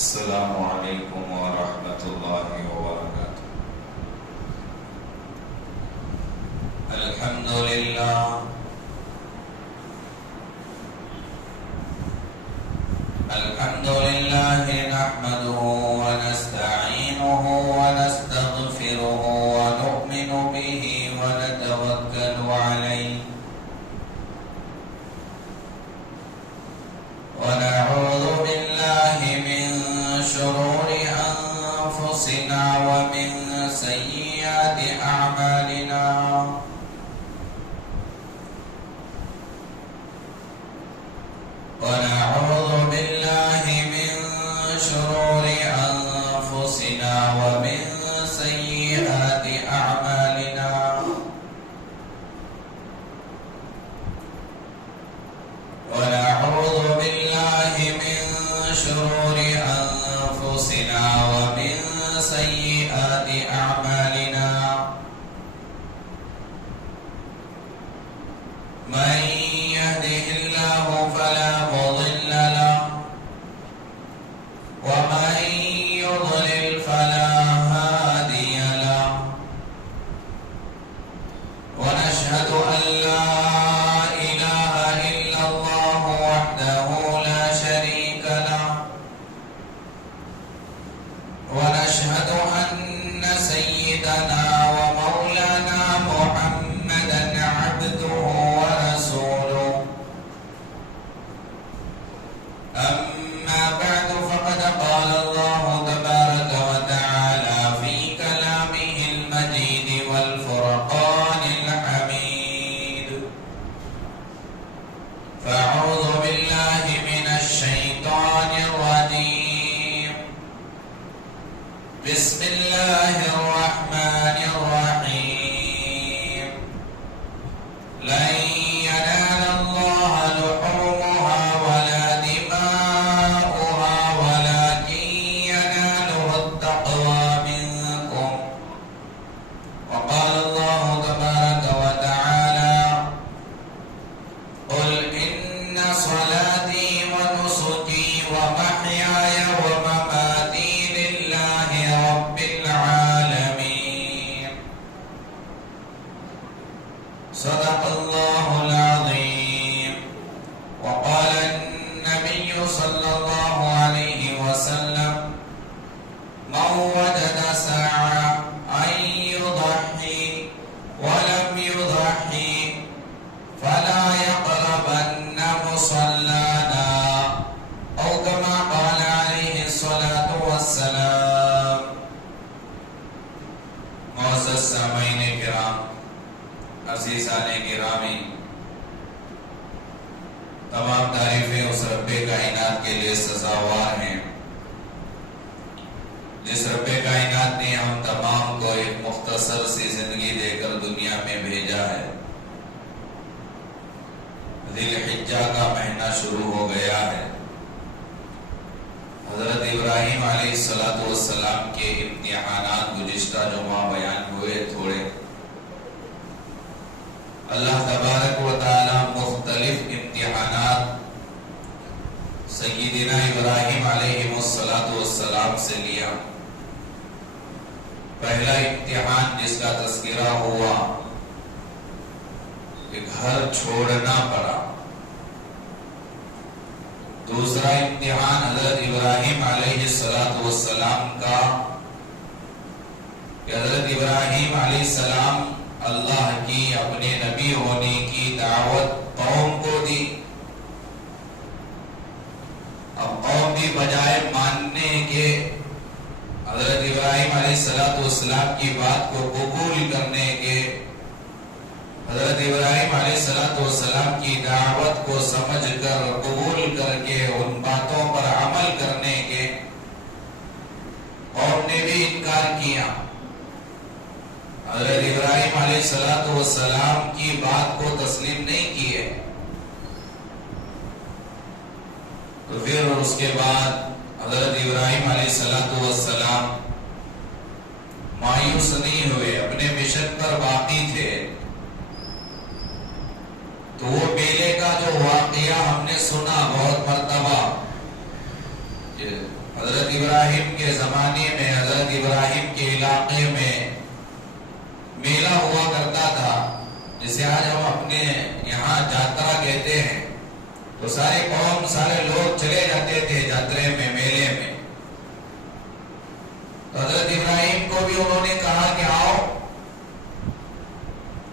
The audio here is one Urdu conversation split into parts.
السلام علیکم ورحمۃ اللہ وبرکاتہ۔ الحمد للہ نحمده ونستعینه ونستغفره ونؤمن به ونتوکل علیہ ونعوذ باللہ من شرور انفسنا ومن سیئات اعمالنا ونعوذ باللہ من شرور انفسنا ومن سیئات اعمالنا ونعوذ باللہ من شرور انفسنا ومن سیئات اعمالنا من يهده الله فلا مضل له ومن يضلل فلا هادي له ونشهد أن لا إله إلا الله وحده لا شريك له ونشهد أن سيدنا ومولانا محمدا عبده ورسوله أما بعد فقد قال الله تبارك وتعالى في كلامه المجيد والفرقان الحميد فأعوذ بالله من الشيطان الرجيم بسم الله الرحمن الرحيم لن ينال الله لحومها ولا دماؤها ولكن يناله التقوى منكم وقال الله تبارك وتعالى قل إن صلاتي ونسكي ومحياي ومماتي لله رب العالمين صدق الله العظيم وقال النبي صلى الله عليه وسلم من وجد ساعة أن يضحي ولم يضحي فلا يقربن مصلانا أو كما قال عليه الصلاة والسلام۔ معزز سامعین کرام، عزیزان گرامی، تمام تعریفیں اس رب کائنات کے لیے سزاوار ہیں جس رب کائنات نے ہم تمام کو ایک مختصر سی زندگی دے کر دنیا میں بھیجا ہے۔ ذی الحجہ کا مہینہ شروع ہو گیا ہے۔ حضرت ابراہیم علیہ السلام کے امتحانات گزشتہ جمعہ بیان ہوئے تھوڑے۔ اللہ تبارک و تعالی مختلف امتحانات سیدنا ابراہیم علیہ السلام سے لیا۔ پہلا امتحان جس کا تذکرہ ہوا کہ گھر چھوڑنا پڑا۔ دوسرا امتحان حضرت ابراہیم علیہ السلام کا کہ حضرت ابراہیم علیہ السلام اللہ کی اپنے نبی ہونے کی دعوت قوم کو دی۔ اب قوم بھی بجائے ماننے کے حضرت ابراہیم علیہ السلام کی بات کو قبول کرنے کے، حضرت ابراہیم علیہ السلام کی دعوت کو سمجھ کر قبول کر کے ان باتوں پر عمل کرنے کے، قوم نے بھی انکار کیا۔ حضرت ابراہیم علیہ السلام کی بات کو تسلیم نہیں کیے۔ تو پھر اس کے بعد حضرت ابراہیم علیہ السلام مایوس نہیں ہوئے، اپنے مشن پر باقی تھے۔ تو وہ بیلے کا جو واقعہ ہم نے سنا بہت مرتبہ، حضرت ابراہیم کے زمانے میں حضرت ابراہیم کے علاقے میں میلہ ہوا کرتا تھا، جسے آج ہم اپنے یہاں جاترا کہتے ہیں۔ تو ساری قوم، سارے لوگ چلے جاتے تھے جاترے میں، میلے میں۔ تو حضرت ابراہیم کو بھی انہوں نے کہا کہ آؤ،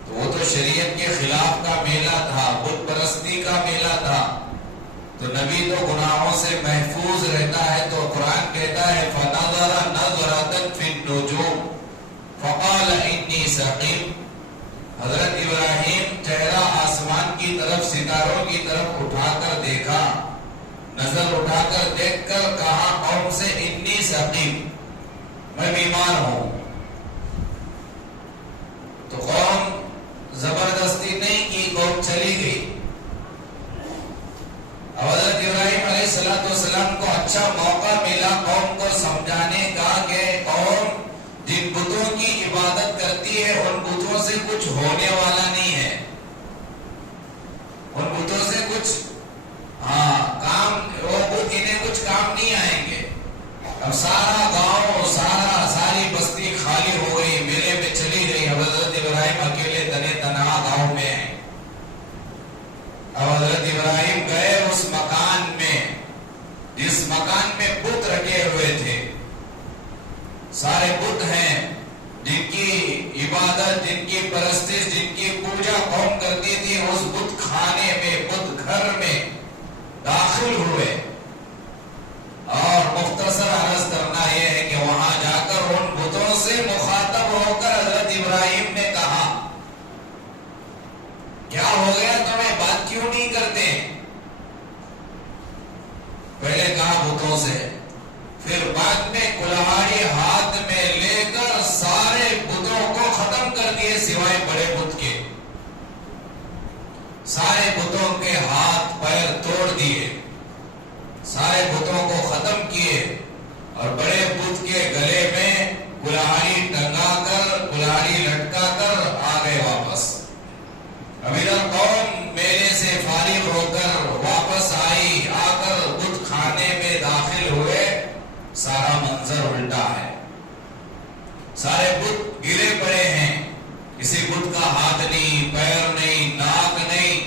تو وہ تو شریعت کے خلاف کا میلہ تھا، بت پرستی کا میلہ تھا، تو نبی تو گناہوں سے محفوظ رہتا ہے، تو قرآن کہتا ہے فَنَظَرَ نَظْرَةً فِي النُّجُومِ فَقَالَ إِنِّي سَقِيمٌ۔ حضرت ابراہیم چہرہ آسمان کی طرف، ستاروں کی طرف اٹھا کر دیکھا، نظر اٹھا کر دیکھ کر کہا قوم سے انی سقیم، میں بیمار ہوں۔ تو قوم زبردستی نہیں کی، قوم چلی گئی۔ حضرت ابراہیم علیہ السلام کو اچھا موقع ملا قوم کو سمجھانے کا کہ قوم جن بتوں کی عبادت کرتی ہے ان بتوں سے کچھ ہونے والا نہیں ہے، ان بتوں سے کچھ کام، وہ بت انہیں کچھ کام نہیں آئیں گے۔ اب سارا گاؤں، ساری بستی خالی ہو گئی، میلے میں چلی گئی، حضرت ابراہیم اکیلے تنے تنہا گاؤں میں ہیں۔ اب حضرت ابراہیم گئے اس مکان میں جس مکان میں بت رکھے ہوئے تھے، سارے بت ہیں جن کی عبادت، جن کی پرستش، جن کی پوجا قوم کرتی تھی، اس بت خانے میں، بت گھر میں داخل ہوئے۔ اور مختصر عرض کرنا یہ ہے کہ وہاں جا کر ان بتوں سے مخاطب ہو کر حضرت ابراہیم نے کہا کیا ہو گیا تمہیں، بات کیوں نہیں کرتے؟ پہلے کہا بتوں سے، پھر بعد میں کلہاڑی ہاتھ میں لے کر سارے بتوں کو ختم کر دیے سوائے بڑے بت کے۔ سارے بتوں کے ہاتھ پیر توڑ دیے، سارے بتوں کو ختم کیے، اور بڑے بت کے گلے میں کلہاڑی ٹنگا کر، کلہاڑی لٹکا کر آ گئے واپس۔ اب ادھر قوم میلے سے فارغ ہو کر واپس آئی، آ کر بت خانے میں داخل ہوئے، سارا منظر الٹا ہے، سارے بت گرے پڑے ہیں، کسی بت کا ہاتھ نہیں، پیر نہیں، ناک نہیں۔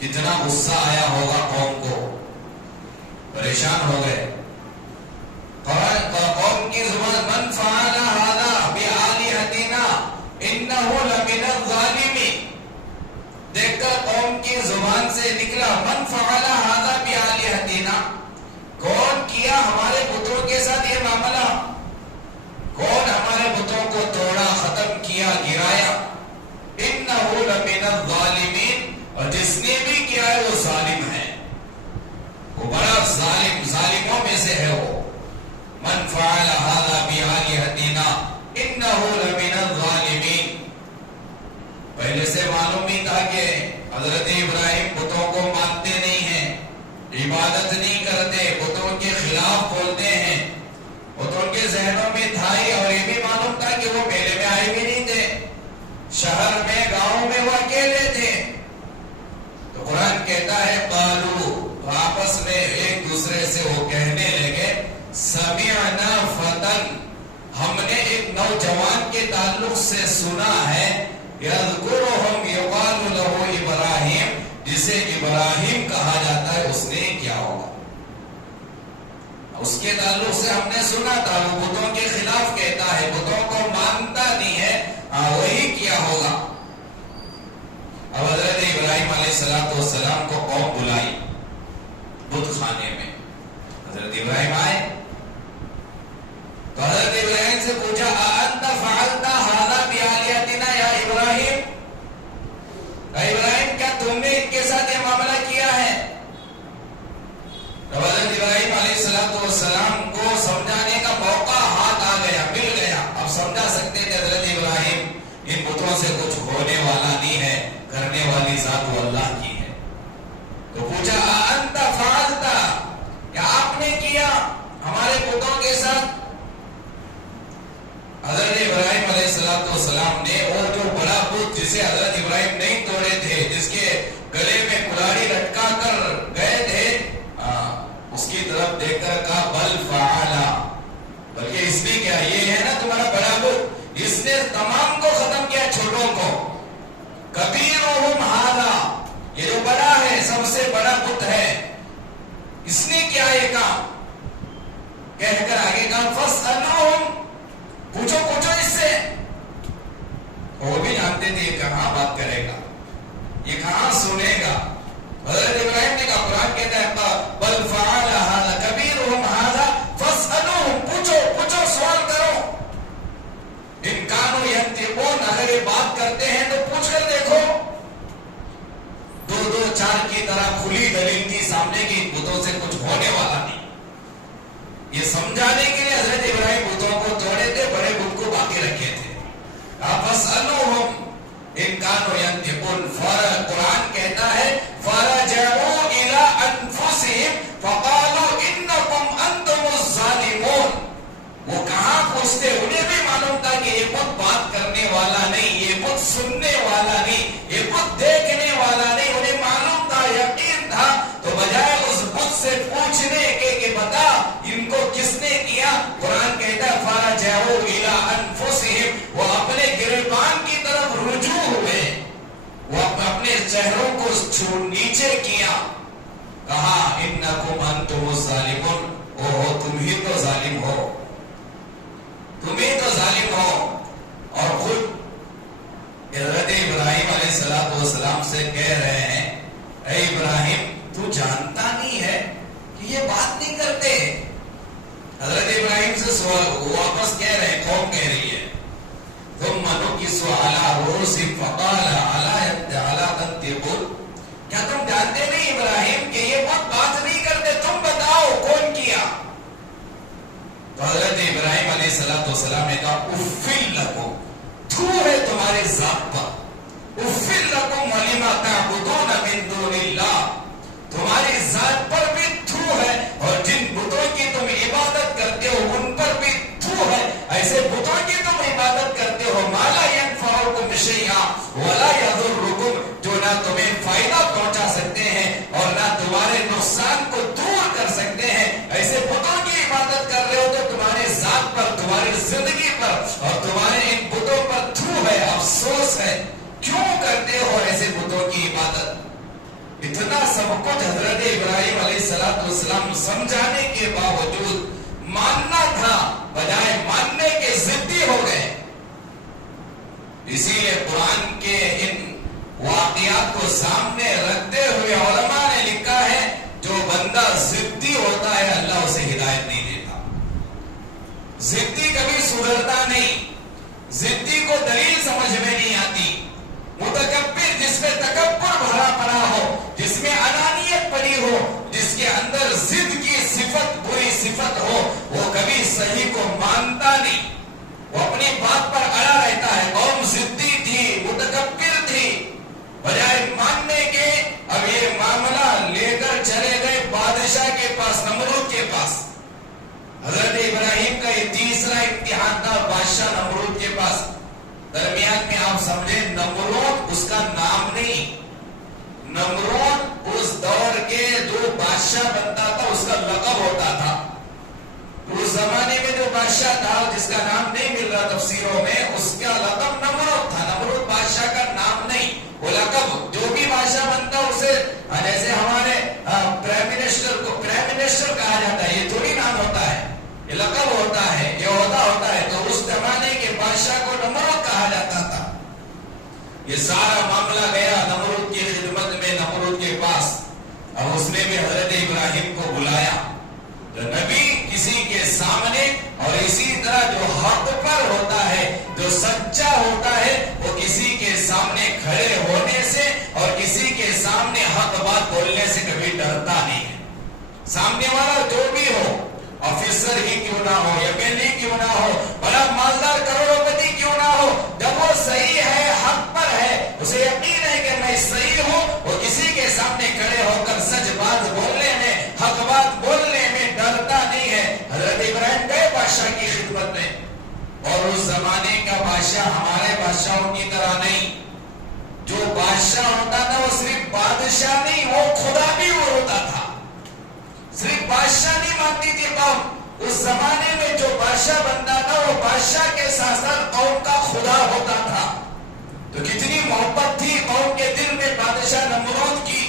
کتنا غصہ آیا ہوگا قوم کو، پریشان ہو گئے۔ قوم کی زبان من فعل هذا بآلهتنا انه لمن الظالمین، دیکھ کر قوم کی زبان سے نکلا من فعل هذا بآلهتنا، کون کیا ہمارے بتوں کے ساتھ یہ معاملہ، کون ہمارے بتوں کو توڑا، ختم کیا، گرایا۔ انه لمن الظالمین، اور جس نے بھی کیا ہے وہ ظالم ہے، وہ بڑا ظالم، ظالموں میں سے ہے وہ۔ من فعل هذا بآلهتنا انه لمن الظالمین۔ پہلے سے معلوم ہی تھا کہ حضرت ابراہیم بتوں کو مانتے نہیں ہیں، عبادت نہیں کرتے، بتوں کے خلاف بولتے ہیں، بتوں کے ذہنوں میں تھا ہی، اور یہ بھی معلوم تھا کہ وہ میلے میں آئے بھی نہیں تھے، شہر میں، گاؤں میں وہ اکیلے تھے۔ تو قرآن کہتا ہے قالو، آپس میں ایک دوسرے سے وہ کہنے لگے سمعنا فتن، ہم نے ایک نوجوان کے تعلق سے سنا ہے، یذکرہم یقال لہ ابراہیم، جسے ابراہیم کہا جاتا ہے، اس نے کیا ہوگا، اس کے تعلق سے ہم نے سنا تھا، وہ بتوں کے خلاف کہتا ہے، بتوں کو مانتا نہیں ہے، وہی کیا ہوگا۔ اب حضرت ابراہیم علیہ السلام کو قوم بلائی بت خانے میں، حضرت ابراہیم آئے تو حضرت ابراہیم سے پوچھا اَأَنْتَ فَعَلْتَ هَذَا بِآلِهَتِنَا یا ابراہیم، ابراہیم کیا تم نے ان کے ساتھ یہ معاملہ کیا ہے؟ تو حضرت ابراہیم علیہ السلام کو سمجھانے کا موقع ہاتھ آ گیا، مل گیا، اب سمجھا سکتے تھے حضرت ابراہیم ان بتوں سے کچھ ہونے والا نہیں ہے، کرنے والی ذات وہ اللہ کی ہے۔ تو پوچھا اَأَنْتَ فَعَلْتَ، کیا آپ نے کیا ہمارے بتوں کے ساتھ؟ اس نے کیا، یہ ہے نا تمہارا بڑا بت، اس نے تمام کو ختم کیا، چھوٹوں کو. کبیرہم ھذا، یہ جو بڑا ہے، سب سے بڑا بت ہے، اس نے کیا یہ کام کہہ کر آگے کہا فاسألوہم، پوچھو پوچھو اس سے. وہ بھی جانتے تھے یہ کہاں بات کرے گا، یہ کہاں سنے گا. حضرت ابراہیم نے کہا، قرآن کہتا ہے بل فعل ھذا کبیرہم ھذا فاسألوہم، پوچھو پوچھو، سوال کرو. ان کانوا ینطقون، اگر یہ بات کرتے ہیں تو پوچھ کر دیکھو. دو دو چار کی طرح کھلی دلیل تھی سامنے کی، ان بتوں سے کچھ ہونے والا نہیں. یہ سمجھانے کے لیے حضرت ابراہیم بتوں کو توڑے تھے، بڑے بت کو باقی رکھے تھے. فاسألوہم ان کانوا ینطقون. قرآن کہتا ہے فرجعوا الی انفسہم فقالوا انکم انتم الظالمون. وہ کہاں پوچھتے، انہیں بھی معلوم تھا کہ یہ بت بات کرنے والا نہیں، یہ بت سننے والا نہیں، یہ بت دیکھنے والا نہیں. انہیں معلوم تھا، یقین تھا. تو بجائے اس بت سے پوچھنے کے کہ بتا ان کو کس نے کیا، قرآن کہتا ہے فرجعوا الی انفسہم، وہ اپنے گریبان کی طرف رجوع ہوئے، وہ اپنے چہروں کو نیچے کیا، کہا انکم انتم الظالمون، اوہ تم ہی تو ظالم ہو، تم ہی تو ظالم ہو. اور خود حضرت ابراہیم علیہ السلام سے کہہ رہے ہیں اے ابراہیم تو جانتا نہیں ہے کہ یہ بات نہیں کرتے. حضرت ابراہیم سے سوال واپس کہہ رہے ہیں، قوم کہہ رہی ہے ثم نكسوا على رؤوسهم فقال الا تنطقون، کیا تم جانتے نہیں ابراہیم کہ یہ بات نہیں کرتے، تم بتاؤ کون کیا. تو حضرت ابراہیم علیہ السلام نے کہا اف لکم، تھو ہے تمہاری ذات پر، اف لکم ولما تعبدون من دون اللہ، تمہاری ذات پر بھی تھو ہے، اور جن بتوں کی تم عبادت کرتے ہو ان پر بھی تھو ہے. ایسے بتوں کی تم عبادت کرتے ہو ما لا ينفعکم شیئا ولا یضرکم، جو نہ تمہیں فائدہ پہنچا سکتے ہیں اور نہ تمہارے نقصان کو دور کر سکتے ہیں. ایسے بتوں کی عبادت کر رہے ہو تو تمہاری ذات پر، تمہاری زندگی پر اور تمہارے ان بتوں پر تھو ہے، افسوس ہے. کیوں کرتے ہو ایسے بتوں کی عبادت؟ اتنا سب کچھ حضرت ابراہیم علیہ السلام سمجھانے کے باوجود ماننا تھا، بجائے ماننے کے ضدی ہو گئے. اسی لیے قرآن کے ان واقعات کو سامنے رکھتے ہوئے علماء نے لکھا ہے جو بندہ ضدی ہوتا ہے اللہ اسے ہدایت نہیں دیتا. ضدی کبھی سدھرتا نہیں، ضدی کو دلیل سمجھ میں نہیں آتی. متکبر، جس میں تکبر بھرا پڑا ہو، جس میں انانیت پڑی ہو، جس کے اندر ضد کی صفت، بری صفت ہو، وہ کبھی صحیح کو مانتا نہیں، وہ اپنی بات پر اڑا رہتا ہے. قوم ضدی تھی، متکبر تھی، بجائے ماننے کے اب یہ معاملہ لے کر چلے گئے بادشاہ کے پاس، نمرود کے پاس. حضرت ابراہیم کا یہ تیسرا امتحان تھا بادشاہ نمرود کے پاس. درمیان میں آپ سمجھیں نمرود اس کا نام نہیں، نمرود اس دور کے جو بادشاہ بنتا تھا اس کا لقب ہوتا تھا. اس زمانے میں جو بادشاہ تھا جس کا نام نہیں مل رہا تفسیروں میں، اس کا لقب نمرود تھا. نمرود بادشاہ کا نام نہیں، وہ لقب. جو بھی بادشاہ بنتا اسے، جیسے ہمارے پرائم منسٹر کو پرائم منسٹر کہا جاتا ہے، یہ تھوڑی نام ہوتا ہے، یہ لقب ہوتا ہے، یہ عہدہ ہوتا ہے. تو اس زمانے کے بادشاہ کو نمرود کہا جاتا تھا. یہ سارا معاملہ گیا نمرود کی خدمت میں، نمرود کے پاس. اب اس نے بھی حضرت ابراہیم کو بلایا. تو نبی کسی کے سامنے، اور اسی طرح جو حق پر ہوتا ہے، جو سچا ہوتا ہے، وہ کسی کے سامنے کھڑے ہونے سے اور کسی کے سامنے حق بات بولنے سے کبھی ڈرتا نہیں ہے. سامنے والا جو بھی ہو، آفیسر ہی کیوں نہ ہو، ایم ایل اے کیوں نہ ہو، بڑا مالدار کروڑوں پتی کیوں نہ ہو، جب وہ صحیح ہے، حق پر ہے، اسے یقین ہے کہ میں صحیح ہوں، وہ کسی کے سامنے کھڑے ہو کر سچ بات بولنے میں، حق بات بولنے میں ڈرتا نہیں ہے. حضرت ابراہیم گئے بادشاہ کی خدمت میں، اور اس زمانے کا بادشاہ ہمارے بادشاہوں کی طرح نہیں. جو بادشاہ ہوتا تھا وہ صرف بادشاہ نہیں، وہ خدا بھی وہ ہوتا تھا. صرف بادشاہ نہیں مانتی تھی قوم، اس زمانے میں جو بادشاہ بنتا تھا وہ بادشاہ کے ساتھ ساتھ قوم کا خدا ہوتا تھا. تو کتنی محبت تھی قوم کے دل میں بادشاہ نمرود کی.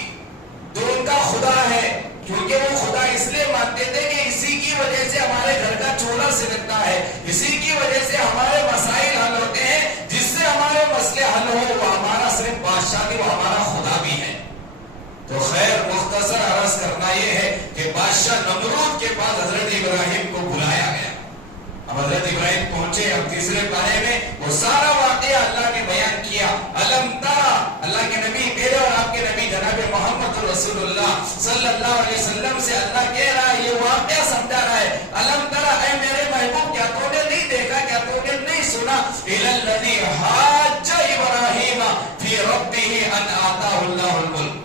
تو ان کا خدا ہے کیونکہ وہ خدا اس لیے مانتے تھے کہ اسی کی وجہ سے ہمارے گھر کا چولہا سلگتا ہے, اسی کی وجہ سے ہمارے مسائل حل ہوتے ہیں. جس سے ہمارے مسئلے حل ہو وہ ہمارا صرف بادشاہ نہیں, وہ ہمارا خدا بھی ہے. تو خیر مختصر عرض کرنا یہ ہے کہ بادشاہ نمرود کے پاس حضرت ابراہیم کو بلایا گیا. اب حضرت ابراہیم پہنچے. اب تیسرے پارے میں وہ سارا واقعہ اللہ نے بیان کیا. علم ترا, اللہ کے نبی میرے اور آپ کے نبی جناب محمد رسول اللہ صلی اللہ علیہ وسلم سے اللہ کہہ رہا ہے, یہ واقعہ سمجھا رہا ہے. علم ترا, اے میرے محبوب کیا تو نے نہیں دیکھا, کیا تو نے نہیں سنا, الی الذی حاج ابراہیم فی ربہ ان آتاہ اللہ الملک.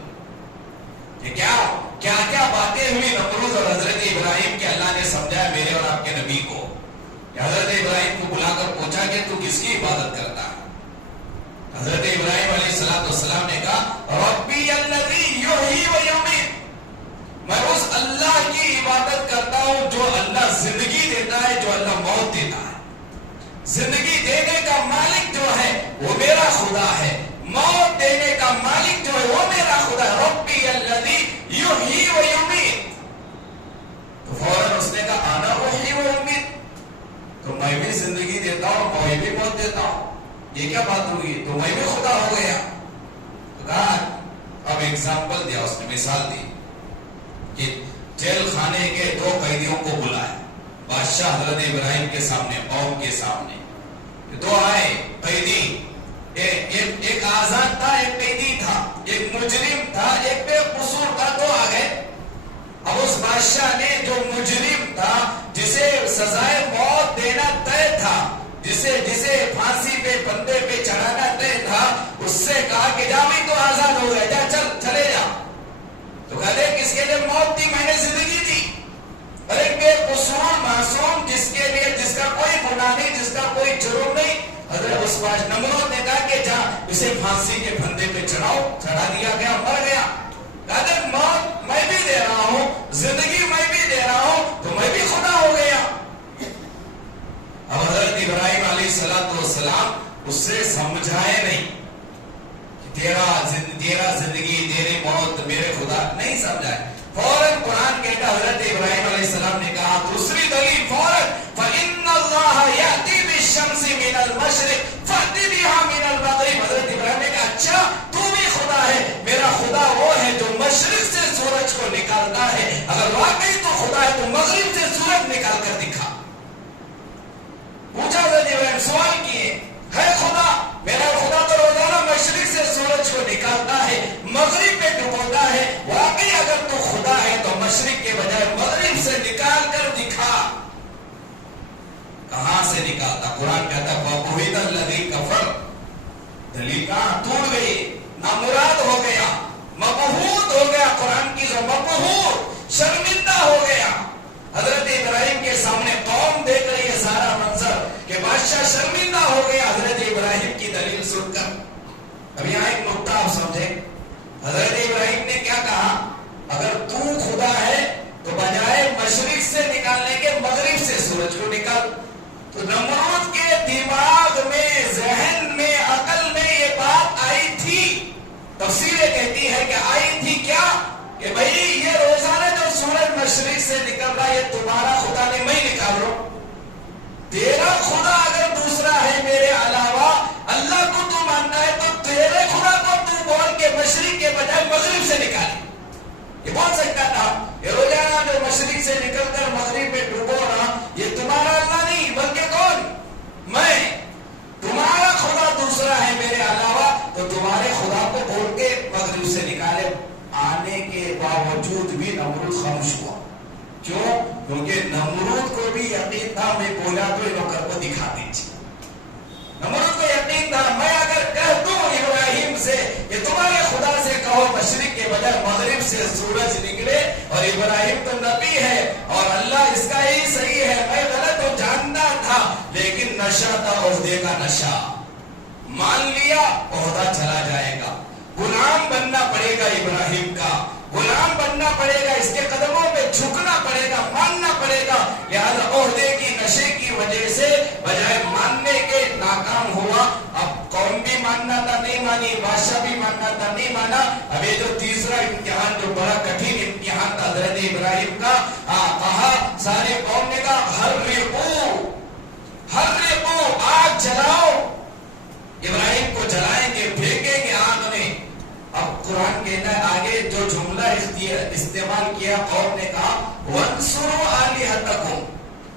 کہ کیا کیا باتیں ہوئی نمرود اور حضرت ابراہیم کے اللہ نے سمجھایا میرے اور آپ کے نبی کو. حضرت ابراہیم کو بلا کر پوچھا کہ تو کس کی عبادت کرتا ہے. حضرت ابراہیم علیہ السلام نے کہا ربی الذی یحیی و یمیت, میں اس اللہ کی عبادت کرتا ہوں جو اللہ زندگی دیتا ہے, جو اللہ موت دیتا ہے. زندگی دینے کا مالک جو ہے وہ میرا خدا ہے, موت دینے کا مالک جو ہے وہ میرا خدا ہے. ربی الذی یحیی و یمیت. تو فوراً اس نے کہا انا احیی و امیت, تو میں بھی زندگی دیتا ہوں, میں بھی موت دیتا ہوں. یہ کیا بات ہوئی, تو میں بھی خدا ہو گیا. تو کہا اب ایگزامپل دیا, اس نے مثال دی کہ جیل خانے کے 2 قیدیوں کو بلایا بادشاہ حضرت ابراہیم کے سامنے, قوم کے سامنے. 2 آئے قیدی, ایک آزاد تھا, ایک قیدی تھا, ایک مجرم تھا, ایک بے قصور تھا. 2 آ گئے. اب اس بادشاہ نے جو مجرم تھا, جسے سزائے موت دینا طے تھا, جسے پھانسی پہ بندے پہ چڑھانا طے تھا, اس سے کہا کہ جا بھی تو آزاد ہو گیا, جا چلے جا. تو کہتے کس کے لیے موت تھی, میں نے زندگی دی. اور ایک بے قصور معصوم جس کا کوئی گناہ نہیں, جس کا کوئی جرم نہیں, حضرت اس نمرود نے کہا کہ جا اسے پھانسی کے پھندے پہ چڑھاؤ. چڑھا دیا گیا, مر گیا. کہتے موت میں بھی دے رہا ہوں, زندگی میں بھی دے رہا ہوں, تو میں بھی خدا ہو گیا. اب حضرت ابراہیم علیہ السلام اس سے سمجھائے نہیں کہ تیرا زندگی, تیری موت میرے خدا, نہیں سمجھائے. فوراً قرآن کہتا حضرت ابراہیم علیہ السلام نے کہا دوسری دلیل فوراً فَإِنَّ اللَّهَ يَأْتِي بِالشَّمْسِ مِنَ الْمَشْرِقِ فَأْتِ بِهَا مِنَ الْمَغْرِبِ. حضرت ابراہیم نے کہا اچھا تو بھی خدا ہے, میرا خدا وہ ہے جو مشرق سے سورج کو نکالتا ہے. اگر واقعی تو خدا ہے تو مغرب سے سورج نکال کر دکھا. پوچھا حضرت ابراہیم, سوال کیے, ہے خدا, میرا خدا تو روزانہ مشرق سے سورج کو نکالتا ہے, مغرب میں ڈبوتا ہے. واقعی اگر تو خدا ہے تو مشرق کے بجائے مغرب سے نکال کر دکھا. کہاں سے نکالتا؟ قرآن کہتا وَبُهِتَ الَّذِي كَفَرَ. دلیل کہاں ٹوٹ گئی, نامراد ہو گیا, مبہوت ہو گیا. قرآن کی جو مبہوت, شرمندہ ہو گیا. حضرت ابراہیم کے سامنے قوم دیکھ رہی ہے سارا منظر کہ بادشاہ شرمندہ ہو گیا حضرت ابراہیم کی دلیل سن کر. اب یہاں ایک نقطہ آپ سمجھیں. حضرت ابراہیم نے کیا کہا, اگر تو خدا ہے تو بجائے مشرق سے نکالنے کے مغرب سے سورج کو نکال. تو نمرود کے دماغ میں, ذہن میں, عقل میں یہ بات آئی تھی. تفسیریں کہتی ہے کہ آئی تھی کیا, کہ بھئی یہ روزانہ جو سورج مشرق سے نکل رہا ہے یہ تمہارا خدا نہیں, میں نکال رہا ہوں. تیرا خدا اگر دوسرا ہے میرے علاوہ, اللہ کو تو مانتا ہے, تو تیرے خدا کو تو بول کے مشرق کے بجائے مغرب سے نکالے. یہ بول سکتا تھا یہ روزانہ جو مشرق سے نکل کر مغرب میں ڈوبو رہا, یہ تمہارا اللہ نہیں بلکہ کون, میں. تمہارا خدا دوسرا ہے میرے علاوہ, تو تمہارے خدا کو بول کے مغرب سے نکالے. آنے کے باوجود بھی نمرود خاموش ہوا. کیوں؟ کیونکہ نمرود کو بھی یقین تھا میں بولا تو ان لوگوں کو دکھا دیجیے. نمرود کو یقین تھا میں اگر کہہ دوں ابراہیم سے کہ تمہارے خدا سے کہو مشرق کے بجائے مغرب سے سورج نکلے, اور ابراہیم تو نبی ہے اور اللہ اس کا ہی صحیح ہے, میں غلط ہوں جانتا تھا, لیکن نشہ تھا عہدے کا نشہ. مان لیا عہدہ چلا جائے گا, غلام بننا پڑے گا ابراہیم کا. غلام بننا پڑے گا، اس کے قدموں پہ جھکنا پڑے گا، ماننا پڑے گا. لہذا عہدے کی نشے کی وجہ سے بجائے ماننے کے ناکام ہوا. اب قوم بھی ماننا تھا نہیں مانی، بادشاہ بھی ماننا تھا نہیں مانا. اب یہ جو تیسرا امتحان جو بڑا کٹھن امتحان تھا حضرت ابراہیم کا، کہا سارے قوم نے کہا حرقو آگ جلاؤ. ابراہیم کو جلائیں گے، پھینکیں گے آگ میں. اب قرآن کہتا ہے آگے جو جملہ استعمال کیا، قوم نے کہا وَانْصُرُوا آلِهَتَكُمْ.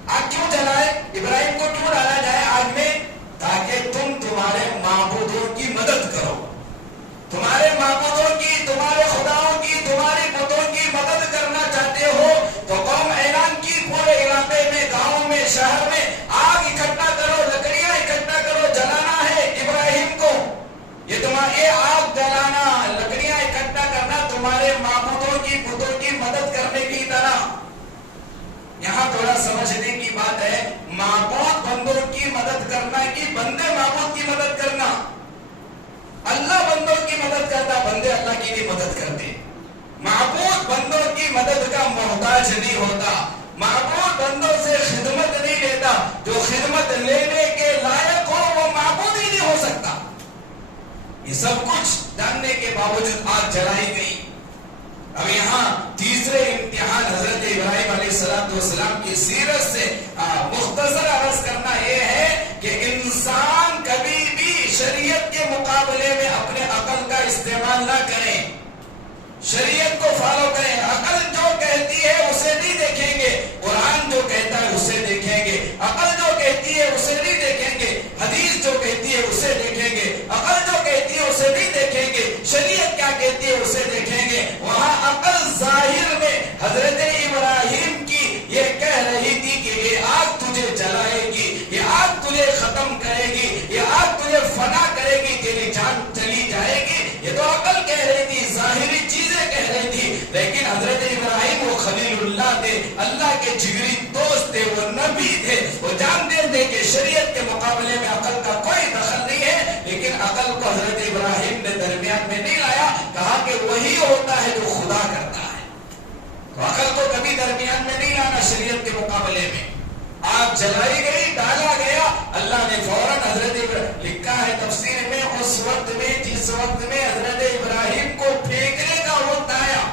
آگ کیوں جلائے؟ ابراہیم کو کیوں ڈالا جائے آگ میں؟ تاکہ تم تمہارے معبودوں کی مدد کرو. تمہارے معبودوں کی، تمہارے خداؤں کی، تمہارے بتوں کی مدد کرنا چاہتے ہو تو قوم اعلان کی پورے علاقے میں، گاؤں میں، شہر میں آگ اکٹھا کرو، لکڑیاں اکٹھا کرو، جلانا ہے ابراہیم کو. یہ آگ جلانا، لکڑیاں اکٹھا کرنا تمہارے معبودوں کی، بتوں کی مدد کرنے کی طرح. یہاں تھوڑا سمجھنے کی بات ہے، معبود بندوں کی مدد کرنا کہ بندے معبود کی مدد کرنا. اللہ بندوں کی مدد کرتا، بندے اللہ کی بھی مدد کرتے. معبود بندوں کی مدد کا محتاج نہیں ہوتا، معبود بندوں سے خدمت نہیں لیتا. جو خدمت لینے کے لائق ہو وہ معبود ہی نہیں ہو سکتا. یہ سب کچھ جاننے کے باوجود آگ جلائی گئی. اب یہاں تیسرے امتحان حضرت ابراہیم علیہ السلام کی سیرت سے مختصر عرض کرنا یہ ہے کہ انسان کبھی بھی شریعت کے مقابلے میں اپنے عقل کا استعمال نہ کریں، شریعت کو فالو کریں. عقل جو کہتی ہے اسے نہیں دیکھیں گے، قرآن جو کہتا ہے اسے دیکھیں گے. عقل جو کہتی ہے اسے نہیں دیکھیں گے، حدیث جو کہتی ہے اسے دیکھیں گے. عقل جو کہتی ہے اسے نہیں دیکھیں گے، شریعت کیا کہتی ہے اسے دیکھیں گے. وہاں عقل ظاہر میں حضرت ابراہیم کی یہ کہہ رہی تھی کہ یہ آگ تجھے جلائے گی، یہ آگ تجھے ختم کرے گی، یہ آگ تجھے فنا کرے گی، تیری جان چلی جائے گی. یہ تو عقل کہہ رہی تھی، ظاہری چیزیں کہہ رہی تھی. لیکن حضرت ابراہیم وہ خلیل اللہ تھے، اللہ کے جگری دوست تھے، وہ نبی تھے. وہ جانتے تھے کہ شریعت کے مقابلے میں عقل کا کوئی دخل نہیں ہے. لیکن عقل کو حضرت ابراہیم نے درمیان میں نہیں لایا، کہا کہ وہی ہوتا ہے جو خدا کرتا ہے. تو عقل کو کبھی درمیان میں نہیں لانا شریعت کے مقابلے میں. آگ جلائی گئی، ڈالا گیا. اللہ نے فوراً حضرت لکھا ہے تفسیر میں اس وقت میں جس وقت میں حضرت ابراہیم کو پھینکنے کا وقت آیا،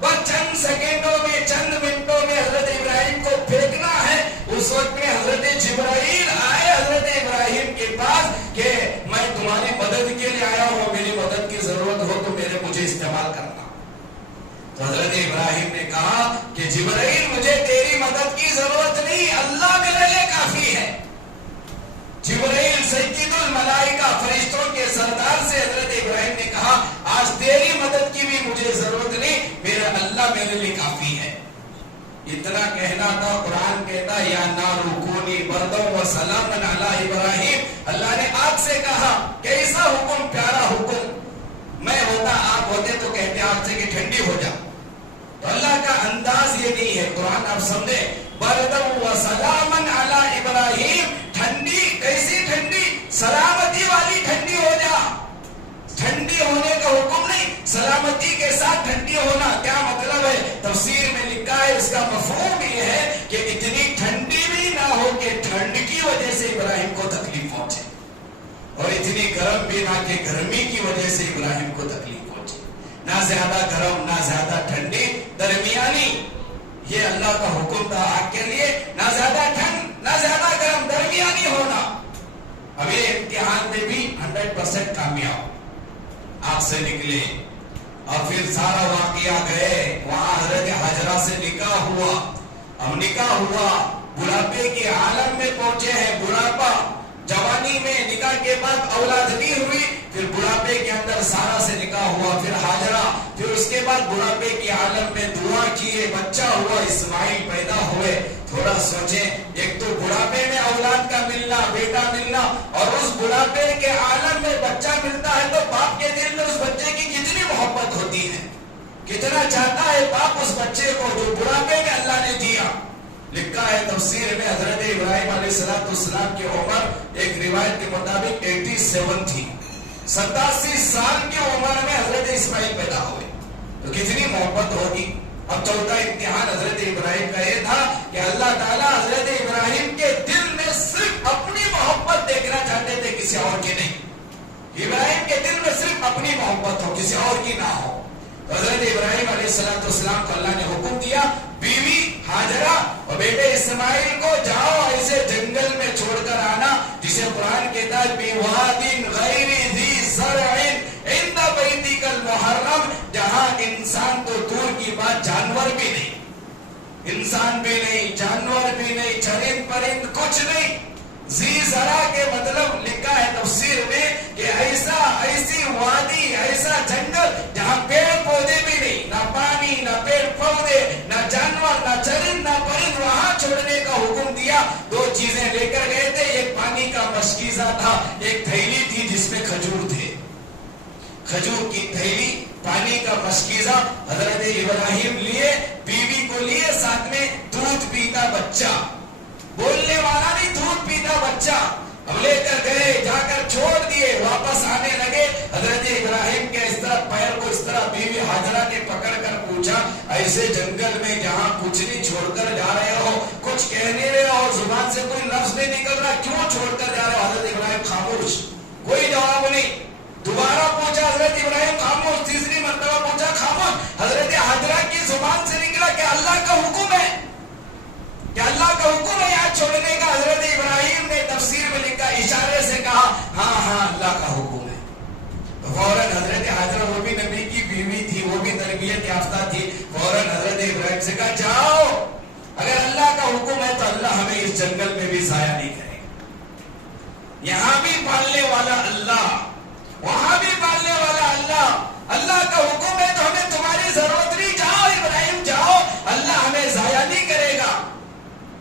بس چند سیکنڈوں میں، چند منٹوں میں حضرت ابراہیم کو پھینکنا ہے. اس وقت میں حضرت جبرائیل آئے حضرت ابراہیم کے پاس کہ میں تمہاری مدد کے لیے آیا ہوں، میری مدد کی ضرورت ہو تو مجھے استعمال کرنا. تو حضرت ابراہیم نے کہا کہ جبرائیل مجھے تیری مدد کی ضرورت نہیں، اللہ میرے لیے کافی ہے. جبرائیل سید الملائکہ، فرشتوں کے سردار سے حضرت ابراہیم نے کہا آج تیری مدد کی بھی مجھے ضرورت نہیں، میرا اللہ میرے لیے کافی ہے. اتنا کہنا تھا. قرآن کہتا یا نار کونی بردا و سلاما علی ابراہیم. اللہ نے آگ سے کہا کیسا حکم، پیارا حکم. میں ہوتا، آپ ہوتے تو کہتے آگ سے کہ ٹھنڈی ہو جا. تو اللہ کا انداز یہ نہیں ہے. قرآن آپ سمجھے، بردا و سلاما علی ابراہیم. ٹھنڈی کیسی ٹھنڈی؟ سلامتی والی ٹھنڈی ہو جا. ٹھنڈی ہونے کا حکم نہیں، سلامتی کے ساتھ ٹھنڈی ہونا. کیا مطلب ہے؟ تفسیر میں لکھا ہے اس کا مفہوم یہ ہے کہ اتنی ٹھنڈی بھی نہ ہو کہ ٹھنڈ کی وجہ سے ابراہیم کو تکلیف پہنچے، اور اتنی گرم بھی نہ کہ گرمی کی وجہ سے ابراہیم کو تکلیف پہنچے. نہ زیادہ گرم نہ زیادہ ٹھنڈی، درمیانی. یہ اللہ کا حکم تھا آگ کے لیے، نہ زیادہ ٹھنڈ نہ زیادہ گرم، درمیانی ہونا. اب یہ امتحان میں بھی 100% کامیاب. آگ سے نکلے اور پھر سارا واقعہ گئے. وہاں حضرت حجرہ سے نکاح ہوا. اب نکاح ہوا، بڑھاپے کے عالم میں پہنچے ہیں. بڑھاپا، جوانی میں نکاح کے بعد اولاد نہیں ہوئی، پھر بڑھاپے کے اندر سارا سے نکاح ہوا، پھر حاجرہ، پھر اس کے بعد بڑھاپے کے عالم میں دعا کیے، بچہ ہوا، اسماعیل پیدا ہوئے. تھوڑا سوچیں، ایک تو بڑھاپے میں اولاد کا ملنا، بیٹا ملنا، اور اس بڑھاپے کے عالم میں بچہ ملتا ہے تو باپ کے دل میں اس بچے کی کتنی محبت ہوتی ہے، کتنا چاہتا ہے باپ اس بچے کو جو بڑھاپے میں اللہ نے دیا. لکھا ہے تفسیر میں حضرت ابراہیم علیہ السلام کی عمر ایک روایت کے مطابق 87 تھی. 87 سال کی عمر میں حضرت اسماعیل پیدا ہوئے. تو کتنی محبت ہوگی. اب چوتھا امتحان حضرت ابراہیم کا یہ تھا کہ اللہ تعالیٰ حضرت ابراہیم کے دل میں صرف اپنی محبت دیکھنا چاہتے تھے, کسی اور کی نہیں. ابراہیم کے دل میں صرف اپنی محبت ہو, کسی اور کی نہ ہو. تو حضرت ابراہیم علیہ السلام کو اللہ نے حکم دیا, بیوی ہاجرہ اور بیٹے اسماعیل کو جاؤ ایسے جنگل میں چھوڑ کر آنا جسے قرآن کہتا ہے بِوَادٍ غَيْرِ ذِي زَرْعٍ عِنْدَ بَيْتِكَ الْمُحَرَّمِ, جہاں انسان تو دور کی بات جانور بھی نہیں, انسان بھی نہیں, جانور بھی نہیں, چرند پرند کچھ نہیں. زی زرع کے مطلب لکھا ہے تفسیر میں کہ ایسی وادی, ایسا جنگل جہاں پیڑ پودے بھی نہیں, نہ پانی, نہ پیڑ پودے, نہ جانور, نہ چرند, نہ پرند, وہاں چھوڑنے کا حکم دیا. دو چیزیں لے کر گئے تھے, ایک پانی کا مشکیزہ تھا, ایک تھیلی تھی جس میں کھجور تھے, کھجور کی تھیلی, پانی کا مشکیزہ حضرت ابراہیم لیے, بیوی کو لیے, ساتھ میں دودھ پیتا بچہ, بولنے والا نہیں, دودھ پیتا بچہ. اب لے کر گئے, جا کر چھوڑ دیے, واپس آنے لگے. حضرت ابراہیم کے اس طرح پیر کو اس طرح بیوی ہاجرہ نے پکڑ کر پوچھا, ایسے جنگل میں جہاں کچھ نہیں چھوڑ کر جا رہے ہو, کچھ کہہ نہیں رہے ہو, زبان سے کوئی لفظ نہیں نکل رہا, کیوں چھوڑ کر جا رہے ہو؟ حضرت ابراہیم خاموش, کوئی جواب نہیں. دوبارہ پوچھا حضرت ابراہیم خاموش, تیسری مرتبہ پوچھا خاموش. حضرت ہاجرہ کی زبان سے نکلا کہ اللہ کا حکم ہے, کہ اللہ کا حکم ہے یہاں چھوڑنے کا. حضرت ابراہیم نے تفسیر میں لکھا, اشارے سے کہا ہاں ہاں اللہ کا حکم ہے. تو فوراً حضرت ہاجرہ, وہ بھی نبی کی بیوی تھی, وہ بھی تربیت یافتہ تھی, فوراً حضرت ابراہیم سے کہا جاؤ, اگر اللہ کا حکم ہے تو اللہ ہمیں اس جنگل میں بھی ضائع نہیں کرے گا. یہاں بھی پالنے والا اللہ, وہاں بھی پالنے والا اللہ. اللہ کا حکم ہے تو ہمیں تمہاری ضرورت نہیں, جاؤ ابراہیم جاؤ, اللہ ہمیں ضائع نہیں کرے گا.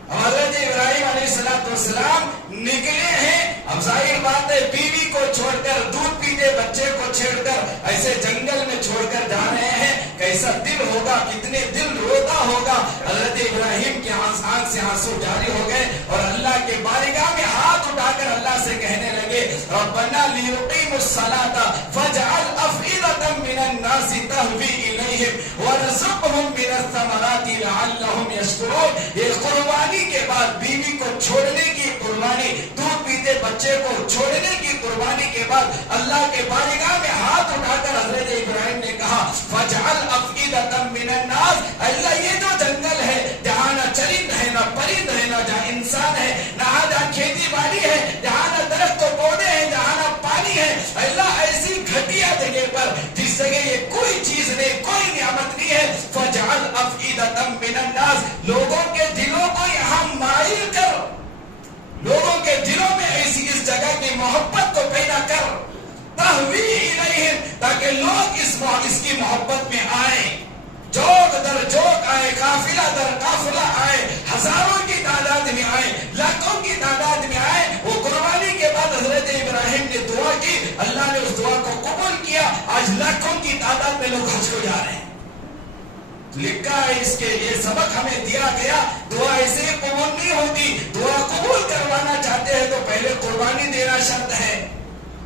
حضرت ابراہیم علیہ السلام نکلے ہیں. اب ظاہر بات ہے, بیوی کو چھوڑ کر, دودھ پیتے بچے کو چھیڑ کر ایسے جنگل میں چھوڑ کر جا رہے ہیں. کیسا دل ہوگا, کتنے دل روتا ہوگا. حضرت ابراہیم کے آنکھ سے آنسو جاری ہو گئے اور اللہ کے بارگاہ میں ہاتھ اٹھا کر اللہ سے کہنے لگے, ربنا لیقیموا الصلاۃ فاجعل افئدۃ من الناس تهوی الیہم وارزقہم من الثمرات لعلہم یشکرون. یہ قربانی کے بعد, بیوی کو چھوڑنے کی قربانی, دودھ پیتے بچے کو چھوڑنے کی قربانی کے بعد اللہ کے بارگاہ میں ہاتھ اٹھا کر حضرت ابراہیم نے کہا فجعل افئدۃ من الناس, اللہ یہ جو جنگل ہے جہاں نہ چرند ہے, نہ پرند ہے, نہ جہاں انسان ہے, نہ جہاں کھیتی باڑی ہے, جہاں نہ درخت و پودے ہیں, جہاں نہ پانی ہے, اللہ ایسی گھٹیا جگہ پر جس جگہ یہ کوئی چیز نہیں, کوئی نعمت نہیں ہے, فجعل افئدۃ من الناس, لوگوں کے دلوں کو یہاں مائل کر, لوگوں کے دلوں میں ایسی اس جگہ کی محبت کو پیدا کر, تہوی الیہم, تاکہ لوگ اس کی محبت میں آئیں, جوک در جوک آئے, قافلہ در قافلہ آئے, ہزاروں کی تعداد میں آئے, لاکھوں کی تعداد میں آئے. وہ قربانی کے بعد حضرت ابراہیم نے دعا کی, اللہ نے اس دعا کو قبول کیا. آج لاکھوں کی تعداد میں لوگ حج کو جا رہے ہیں. لکھا ہے اس کے, یہ سبق ہمیں دیا گیا, دعا ایسے ہی قبول نہیں ہوتی. دعا قبول کروانا چاہتے ہیں تو پہلے قربانی دینا شرط ہے.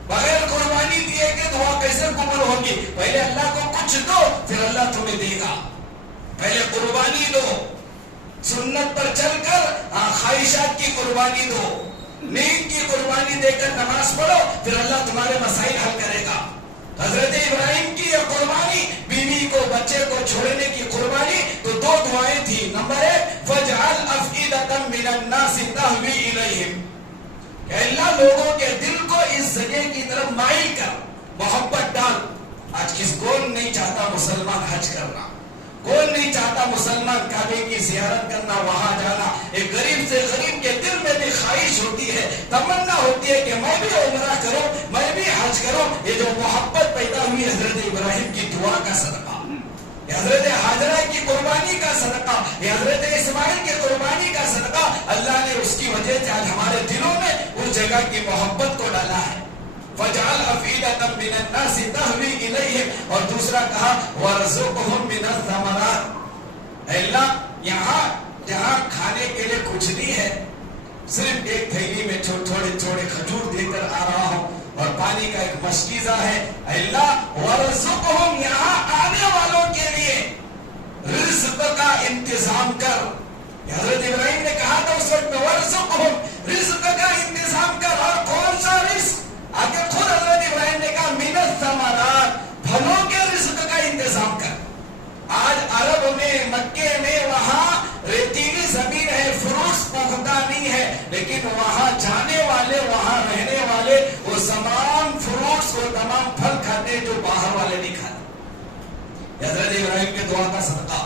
بغیر قربانی دیے کہ دعا کیسے قبول ہوگی؟ پہلے اللہ کو کچھ دو, پھر اللہ تمہیں دے گا. پہلے قربانی دو, سنت پر چل کر خواہشات کی قربانی دو, نیک کی قربانی دے کر نماز پڑھو, پھر اللہ تمہارے مسائل حل کرے گا. حضرت ابراہیم کی یہ قربانی, بیوی کو بچے کو چھوڑنے کی قربانی, تو دو دعائیں تھی. نمبر 1, فجعل افئدۃ من الناس تهوی الیہم, کہ اللہ لوگوں کے دل کو اس جگہ کی طرف مائل کر, محبت ڈال. آج کون نہیں چاہتا مسلمان حج کرنا, کون نہیں چاہتا مسلمان کعبے کی زیارت کرنا, وہاں جانا. ایک غریب سے غریب کے دل میں بھی خواہش ہوتی ہے, تمنا ہوتی ہے کہ میں بھی عمرہ کروں, میں بھی حج کروں. یہ جو محبت پیدا ہوئی حضرت ابراہیم کی دعا کا صدقہ, یہ حضرت ہاجرہ کی قربانی کا صدقہ, یہ حضرت اسماعیل کی قربانی کا صدقہ, اللہ نے اس کی وجہ سے آج ہمارے دلوں میں اس جگہ کی محبت کو ڈالا ہے. فجعل افئدۃ من الناس تهوی الیہم, اور دوسرا کہا وارزقہم من الثمرات, اللہ یہاں جہاں کھانے کے لیے کچھ نہیں ہے, صرف ایک تھیلی میں تھوڑے تھوڑے کھجور دے کر آ رہا ہوں اور پانی کا ایک مشکیزہ ہے. اللہ ورزقہم یہاں آنے والوں کے لیے رزق کا انتظام کر. حضرت ابراہیم نے کہا تھا اس وقت ورزقہم رزق کا انتظام کر. اور کون سا رزق؟ آگے خود حضرت ابراہیم نے کہا من الثمرات پھلوں کے رزق کا انتظام کر. آج عرب میں مکے میں وہاں ریتیلی زمین ہے, فروٹس پختہ نہیں ہے, لیکن وہاں جانے والے وہاں رہنے والے وہ تمام فروٹس وہ تمام پھل کھاتے جو باہر والے نہیں کھاتے. حضرت ابراہیم کے دعا کا صدقہ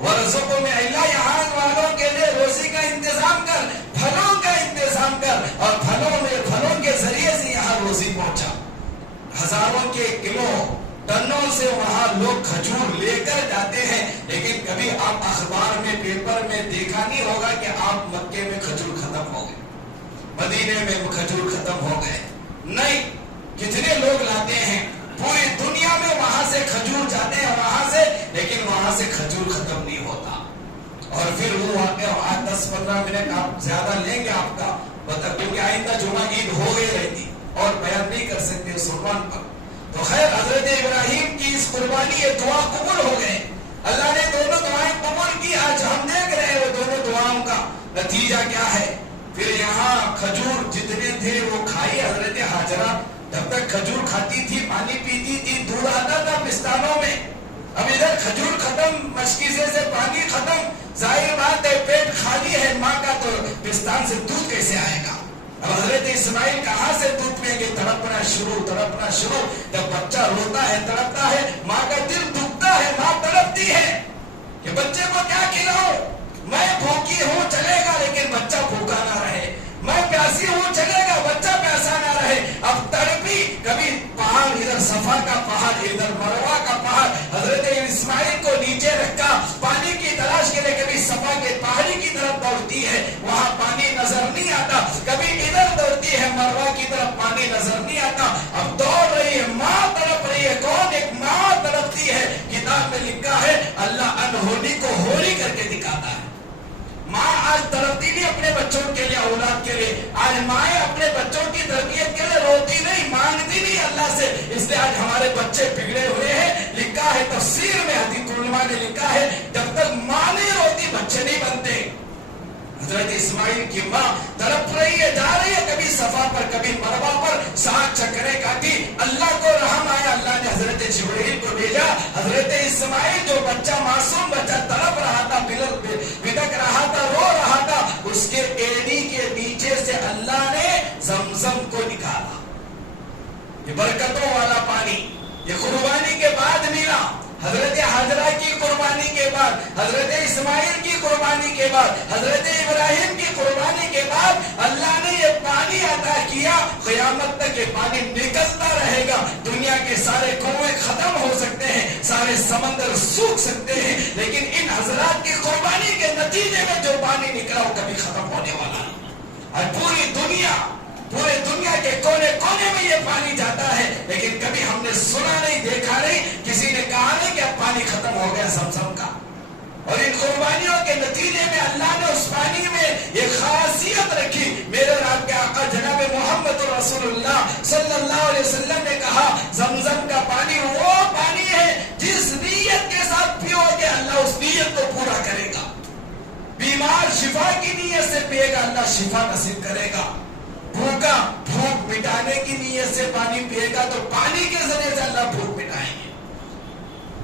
ورزقوں میں اللہ یہاں والوں کے لیے روزی کا انتظام کر, پھلوں کا انتظام کر. اور پھلوں کے ذریعے سے یہاں روزی پہنچا. ہزاروں کے کلو ٹنوں سے وہاں لوگ کھجور لے کر جاتے ہیں, لیکن کبھی آپ اخبار میں پیپر میں دیکھا نہیں ہوگا کہ آپ مکے میں کھجور ختم ہو گئے, مدینے میں کھجور ختم ہو گئے. نہیں, کتنے لوگ لاتے ہیں پوری دنیا میں, وہاں سے کھجور جاتے ہیں وہاں سے, لیکن وہاں سے کھجور ختم نہیں ہوتا. اور پھر وہ واقعہ 10-15 منٹ آپ زیادہ لیں گے آپ کا مطلب, کیونکہ آئندہ جمعہ عید ہو گئی رہتی اور بیان نہیں کر سکتے اس عنوان پر. تو خیر حضرت ابراہیم کی اس قربانی یہ دعا قبول ہو گئے. اللہ نے دونوں دعائیں قبول کی. آج ہم دیکھ رہے ہیں وہ دونوں دعاؤں کا نتیجہ کیا ہے. پھر یہاں کھجور جتنے تھے وہ کھائی حضرت ہاجرہ. جب تک کھجور کھاتی تھی پانی پیتی تھی دودھ آتا تھا پستانوں میں. اب ادھر کھجور ختم, مشکیزے سے پانی ختم, ظاہر بات ہے پیٹ خالی ہے ماں کا, تو پستان سے دودھ کیسے آئے گا. اب حضرت اسماعیل کہاں سے دودھ پئیں گے؟ تڑپنا شروع. جب بچہ روتا ہے تڑپتا ہے, ماں کا دل دکھتا ہے, ماں تڑپتی ہے کہ بچے کو کیا کھلاؤ. میں بھوکی ہوں چلے گا لیکن بچہ بھوکا نہ رہے, میں پیاسی ہوں چلے گا بچہ پیاسا نہ رہے. اب تڑپی, کبھی پہاڑ ادھر صفا کا پہاڑ ادھر مروہ کا پہاڑ. حضرت اسماعیل کو نیچے رکھا پانی کی تلاش کے لیے, کبھی صفا کے پہاڑی کی طرف دوڑتی ہے وہاں پانی نظر نہیں آتا, کبھی ادھر دوڑتی ہے مروہ کی طرف پانی نظر نہیں آتا. اب دوڑ رہی ہے, ماں تڑپ رہی ہے. کون؟ ایک ماں تڑپتی ہے. کتاب میں لکھا ہے اللہ انہونی کو ہولی کر کے دکھاتا ہے. ماں آج تڑپتی نہیں اپنے بچوں کے لیے, اولاد کے لیے. آج مائیں اپنے بچوں کی تربیت کے لیے روتی نہیں, مانگتی نہیں اللہ سے. اس لیے آج ہمارے بچے بگڑے ہوئے ہیں. لکھا ہے تفسیر میں, حدیث علماء نے لکھا ہے جب تک ماں نہیں روتی بچے نہیں بنتے. حضرت اسماعیل کی ماں تڑپ رہی ہے, جا رہی ہے کبھی صفا پر کبھی مروہ پر, 7 چکریں کاٹی. اللہ کو رحم آیا, اللہ نے حضرت جبرائیل کو بھیجا. حضرت اسماعیل جو بچہ معصوم بچہ تڑپ رہا تھا, بھٹک رہا تھا, رو رہا تھا, اس کے ایڑی کے نیچے سے اللہ نے زمزم کو نکالا. یہ برکتوں والا پانی یہ قربانی کے بعد ملا. حضرت حاجرہ کی قربانی کے بعد, حضرت اسماعیل کی قربانی کے بعد, حضرت ابراہیم کی قربانی کے بعد اللہ نے یہ پانی عطا کیا. قیامت تک یہ پانی نکلتا رہے گا. دنیا کے سارے کنویں ختم ہو سکتے ہیں, سارے سمندر سوکھ سکتے ہیں, لیکن ان حضرات کی قربانی کے نتیجے میں جو پانی نکلا وہ کبھی ختم ہونے والا نہیں. اور پورے دنیا کے کونے کونے میں یہ پانی جاتا ہے, لیکن کبھی ہم نے سنا نہیں, دیکھا نہیں, کسی نے کہا نہیں کہ اب پانی ختم ہو گیا زمزم کا. اور ان قربانیوں کے نتیجے میں اللہ نے اس پانی میں یہ خاصیت رکھی. میرے آپ کے آقا جناب محمد رسول اللہ صلی اللہ علیہ وسلم نے کہا زمزم کا پانی وہ پانی ہے جس نیت کے ساتھ پیو گے اللہ اس نیت کو پورا کرے گا. بیمار شفا کی نیت سے پیے گا اللہ شفا نصیب کرے گا. بھوکا بھوک مٹانے کی نیت سے پانی پیے گا تو پانی کے ذریعے سے اللہ بھوک مٹائیں گے.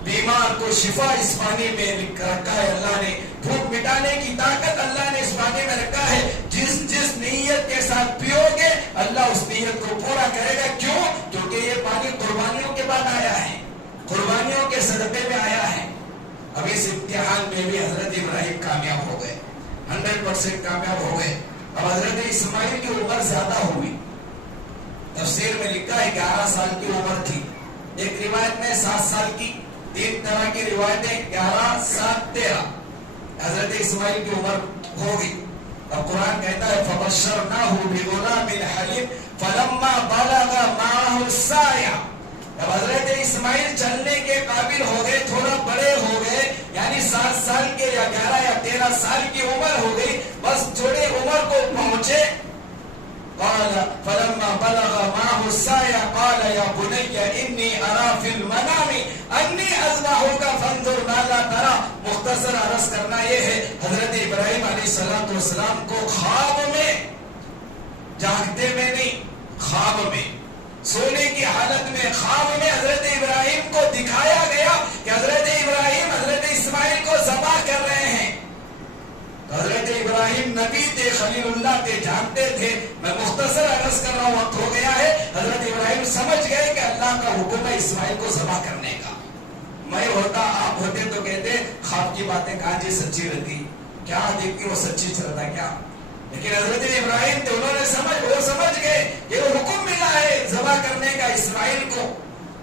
بیمار کو شفا اس پانی میں رکھا ہے اللہ نے, بھوک مٹانے کی طاقت اللہ نے اس پانی میں رکھا ہے. جس نیت کے ساتھ پیو گے اللہ اس نیت کو پورا کرے گا. کیوں؟ کیونکہ یہ پانی قربانیوں کے بعد آیا ہے, قربانیوں کے صدقے میں آیا ہے. اب اس امتحان میں بھی حضرت ابراہیم کامیاب ہو گئے, 100% کامیاب ہو گئے. اب حضرت اسماعیل کی عمر زیادہ ہوئی. تفسیر میں لکھا ہے 11 سال کی عمر تھی, ایک روایت میں 7 سال کی, 3 طرح کی روایتیں 11, 7, 13. حضرت اسماعیل کی عمر ہو گئی. اب قرآن کہتا ہے فَبَشَّرْنَاهُ بِغُلَامٍ حَلِيمٍ فَلَمَّا بَلَغَ مَعَهُ السَّعْيَ. اب حضرت اسماعیل چلنے کے قابل ہو گئے, تھوڑا بڑے ہو گئے, یعنی 7 سال کے یا 11 یا 13 سال کی عمر ہو گئی, بس تھوڑی عمر کو پہنچے. قال فلما بلغ معه غصہ قال یا بنی انی ارا فی المنام انی اذبحک فانظر ماذا ترى. مختصر عرض کرنا یہ ہے حضرت ابراہیم علیہ السلام کو خواب میں، جاگتے میں نہیں، خواب میں، سونے کی حالت میں، خواب میں حضرت ابراہیم کو دکھایا گیا کہ حضرت ابراہیم حضرت اسماعیل کو ذبح کر رہے ہیں. حضرت ابراہیم نبی تھے، خلیل اللہ تھے، جانتے تھے. میں مختصر عرض کر رہا ہوں، وقت ہو گیا ہے. حضرت ابراہیم سمجھ گئے کہ اللہ کا حکم ہے اسماعیل کو ذبح کرنے کا. میں ہوتا، آپ ہوتے تو کہتے خواب کی باتیں کہاں جی سچی رہتی، کیا دیکھتی وہ سچی چلتا کیا. لیکن حضرت ابراہیم تھے، انہوں نے وہ سمجھ گئے کہ وہ حکم ملا ہے ذبح کرنے کا اسماعیل کو.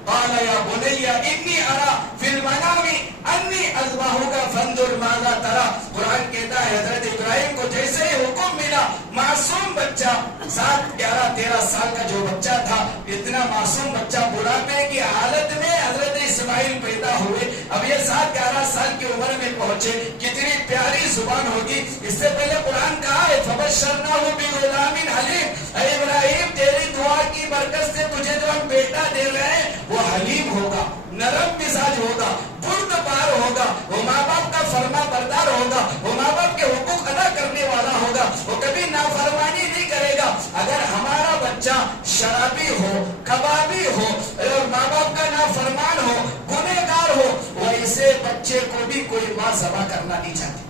قال یا بنی انی ارا فی المنام انی اذبحک فانظر ماذا ترى. قرآن کہتا ہے حضرت ابراہیم کو جیسے ہی حکم ملا، معصوم بچہ 7، 11، 13 سال کا جو بچہ تھا، اتنا معصوم بچہ بڑھاپے کی حالت میں حضرت اسماعیل پیدا ہوئے. اب یہ 7، 11 سال کی عمر میں پہنچے. کتنی پیاری زبان ہوگی. اس سے پہلے قرآن کہا ہے فبشرناہ بغلام حلیم. اے ابراہیم تیری دعا کی برکت سے تجھے جو ہم بیٹا دے رہے ہیں وہ حلیم ہوگا، نرم مزاج ہوگا، بردبار ہوگا، وہ ماں باپ کا فرما بردار ہوگا، وہ ماں باپ کے حقوق ادا کرنے والا ہوگا، وہ کبھی نافرمانی نہیں کرے گا. اگر ہمارا بچہ شرابی ہو، کبابی ہو اور ماں باپ کا نافرمان ہو، گنہگار ہو، ویسے بچے کو بھی کوئی ماں ذبح کرنا نہیں چاہتی.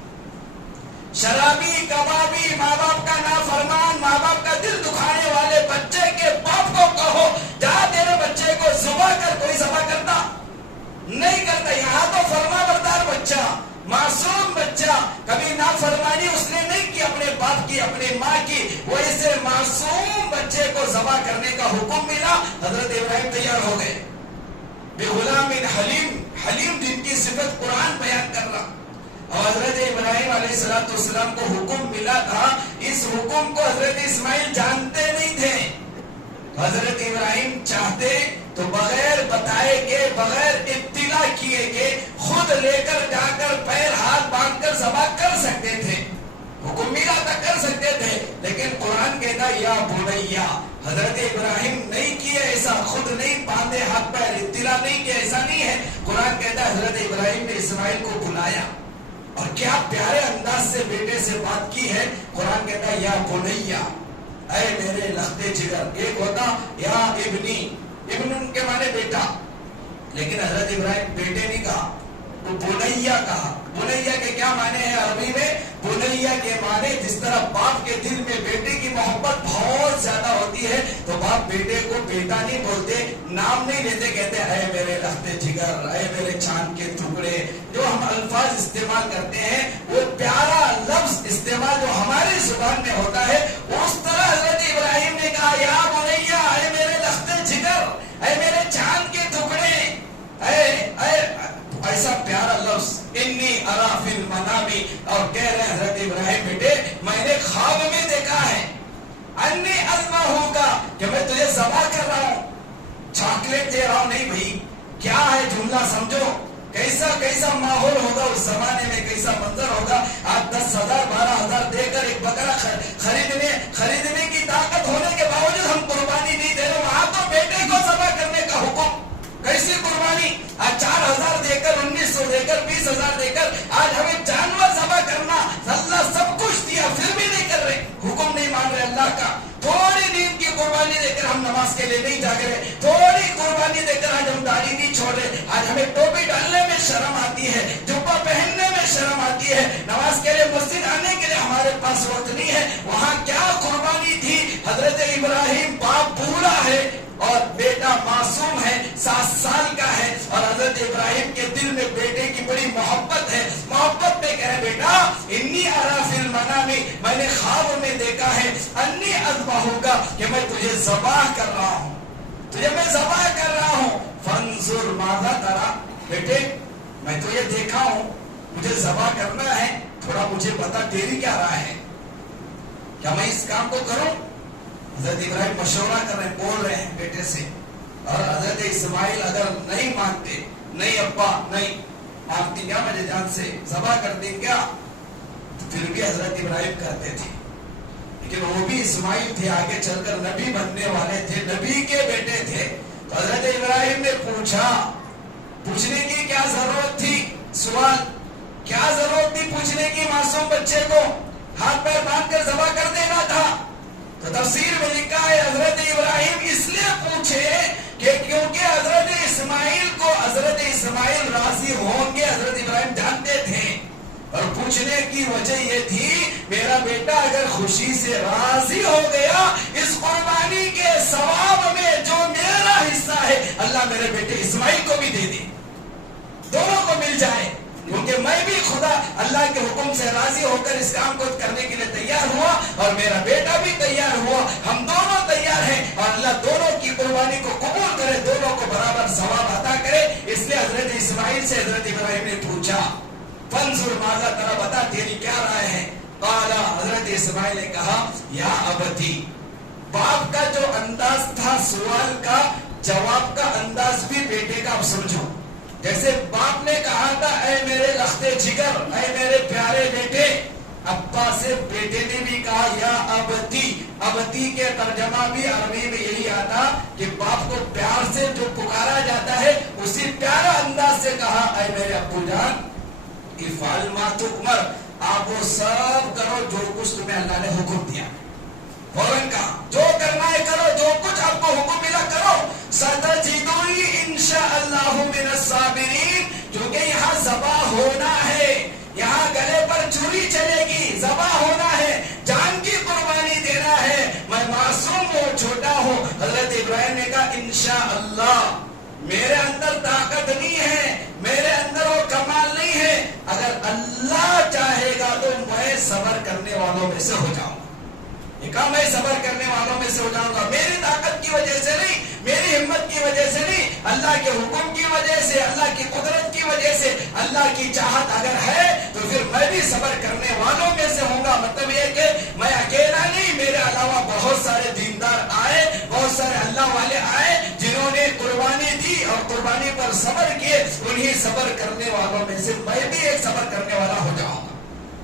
شرابی، کبابی، ماں باپ کا نافرمان، ماں باپ کا دل دکھانے والے بچے کے باپ کو کہو جا تیرے بچے کو ذبح کر. کوئی ذبح کرتا نہیں کرتا. یہاں تو فرما بردار بچہ، معصوم بچہ، کبھی نافرمانی اس نے نہیں کی اپنے باپ کی، اپنے ماں کی. ویسے معصوم بچے کو ذبح کرنے کا حکم ملا. حضرت ابراہیم تیار ہو گئے. بغلام حلیم، حلیم جن کی صفت قرآن بیان کر رہا. اور حضرت ابراہیم علیہ السلام کو حکم ملا تھا. اس حکم کو حضرت اسماعیل جانتے نہیں تھے. حضرت ابراہیم چاہتے تو بغیر بتائے کے، بغیر اطلاع کیے کے خود لے کر جا کر پیر ہاتھ باندھ کر ذبح کر سکتے تھے. حکم ملا تھا کر سکتے تھے. لیکن قرآن کہتا یا بنیا. حضرت ابراہیم نہیں کیے ایسا، خود نہیں باندھے ہاتھ پیر، اطلاع نہیں کیا، ایسا نہیں ہے. قرآن کہتا حضرت ابراہیم نے اسماعیل کو بلایا اور کیا پیارے انداز سے بیٹے سے بات کی ہے. قرآن کہتا ہے یا بنیا، اے میرے لختے جگر. ایک ہوتا یا ابنی، ابن ان کے معنی بیٹا، لیکن حضرت ابراہیم بیٹے نہیں کہا، وہ بنیا کہا. بنیا کے کیا معنی ہے عربی میں؟ بنیا کے معنی جس طرح باپ کے دل میں بیٹے کی محبت بہت زیادہ ہوتی ہے تو باپ بیٹے کو بیٹا نہیں بولتے، نام نہیں لیتے، کہتے اے میرے لختے جگر، اے میرے چاند کے ٹکڑے. جو ہم الفاظ استعمال کرتے ہیں وہ پیارا لفظ استعمال جو ہماری زبان میں ہوتا ہے، اس طرح حضرت ابراہیم نے کہا یا بنیا، اے میرے لختے جگر، اے میرے چاند کے ٹکڑے، ایسا پیارا لفظ انی ارا فی المنام. اور کہہ رہے ہیں حضرت ابراہیم بیٹے میں نے خواب میں دیکھا ہے انی اذبحک کہ میں تجھے ذبح کر رہا ہوں. چاکلیٹ دے رہا ہوں نہیں بھائی، کیا ہے جملہ سمجھو. کیسا ماحول ہوگا اس زمانے میں، کیسا منظر ہوگا. آج 10,000 12,000 دے کر ایک بکرا خریدنے کی طاقت ہونے کے باوجود ہم قربانی نہیں دے رہے. وہاں تو بیٹے کو ذبح کرنے کا حکم. کیسی قربانی؟ آج 4,000 دے کر، 1,900 دے کر، 20,000 دے کر آج ہمیں جانور ذبح کرنا. اللہ سب کچھ دیا پھر بھی نہیں کر رہے، حکم نہیں مان رہے اللہ کا. تھوڑی نیند کی قربانی دے کر ہم نماز کے لیے نہیں جاگ رہے، تھوڑی قربانی دے کر آج ہم داڑھی نہیں چھوڑ رہے. آج ہمیں ٹوپی ڈالنے میں شرم آتی ہے، جبہ پہننے میں شرم آتی ہے، نماز کے لیے مسجد آنے کے لیے ہمارے پاس وقت نہیں ہے. وہاں کیا قربانی تھی. حضرت ابراہیم باپ بوڑھا ہے اور بیٹا معصوم ہے، 7 سال کا ہے. اور حضرت ابراہیم کے دل میں بیٹے کی بڑی محبت ہے. محبت میں کہے بیٹا انی ارا فی المنام، میں نے خواب میں دیکھا ہے انی اذبحک کہ میں تجھے ذبح کر رہا ہوں، تجھے میں ذبح کر رہا ہوں. فانظر ماذا ترى، بیٹے میں تو یہ دیکھا ہوں، مجھے ذبح کرنا ہے، تھوڑا مجھے بتا تیری کیا رائے ہے، کیا میں اس کام کو کروں. حضرت ابراہیم مشورہ کر رہے ہیں، بول رہے ہیں بیٹے سے. اور حضرت اسماعیل اگر نہیں مانتے، نہیں ابا نہیں مانتی کیا میرے جان سے ذبح کر دیں کیا، تو پھر بھی حضرت ابراہیم کرتے تھے. لیکن وہ بھی اسماعیل تھے، آگے چل کر نبی بننے والے تھے، نبی کے پوچھا. پوچھنے کی کیا ضرورت تھی؟ سوال کیا ضرورت تھی پوچھنے کی؟ معصوم بچے کو ہاتھ پیر باندھ کر ذبح کر دینا تھا. تو تفسیر میں لکھا ہے حضرت ابراہیم اس لیے پوچھے کہ کیونکہ حضرت اسماعیل کو حضرت اسماعیل راضی ہوں گے. حضرت ابراہیم جانتے تھے. اور پوچھنے کی وجہ یہ تھی میرا بیٹا اگر خوشی سے راضی ہو گیا اس قربانی کے ثواب میں جو میرا حصہ ہے اللہ میرے بیٹے اسماعیل کو بھی دے دے, دونوں کو مل جائے. کیونکہ میں بھی خدا اللہ کے حکم سے راضی ہو کر اس کام کو کرنے کے لیے تیار ہوا اور میرا بیٹا بھی تیار ہوا. ہم دونوں تیار ہیں اور اللہ دونوں کی قربانی کو قبول کرے, دونوں کو برابر ثواب عطا کرے. اس لیے حضرت اسماعیل سے حضرت ابراہیم نے پوچھا فانظر ماذا ترى, بتا تیری کیا رائے ہے؟ قال, حضرت اسماعیل نے کہا یا ابتی. باپ کا جو انداز تھا سوال کا, جواب کا انداز بھی بیٹے کا اب سمجھو. جیسے باپ نے کہا تھا اے میرے لختے جگر, اے میرے پیارے بیٹے, ابا سے بیٹے نے بھی کہا یا ابتی. ابتی کے ترجمہ بھی عربی میں یہی آتا کہ باپ کو پیار سے جو پکارا جاتا ہے اسی پیارا انداز سے کہا اے میرے ابو جان افعل ما تؤمر, آپ وہ سب کرو جو کچھ تمہیں اللہ نے حکم دیا. فوراً کہا جو کرنا ہے کرو, جو کچھ آپ کو حکم ملا کرو. ستجدونی انشاءاللہ من الصابرین, کیونکہ یہاں ذبح ہونا ہے, یہاں گلے پر چھری چلے گی, ذبح ہونا ہے, جان کی قربانی دینا ہے. میں معصوم ہوں, چھوٹا ہوں. حضرت ابراہیم نے کہا انشاءاللہ, میرے اندر طاقت نہیں ہے, میرے اندر وہ کمال نہیں ہے, اگر اللہ چاہے گا تو میں صبر کرنے والوں میں سے ہو جاؤں گا. یہ کہا میں صبر کرنے والوں میں سے ہو جاؤں گا, میری طاقت کی وجہ سے نہیں, میری ہمت کی وجہ سے نہیں, اللہ کے حکم کی وجہ سے, اللہ کی قدرت کی وجہ سے. اللہ کی چاہت اگر ہے تو پھر میں بھی صبر کرنے والوں میں سے ہوں گا. مطلب یہ کہ میں اکیلا نہیں, میرے علاوہ بہت سارے دیندار آئے, بہت سارے اللہ والے آئے جنہوں نے قربانی دی اور قربانی پر صبر کیے, انہی صبر کرنے والوں میں سے میں بھی ایک صبر کرنے والا ہو جاؤں گا.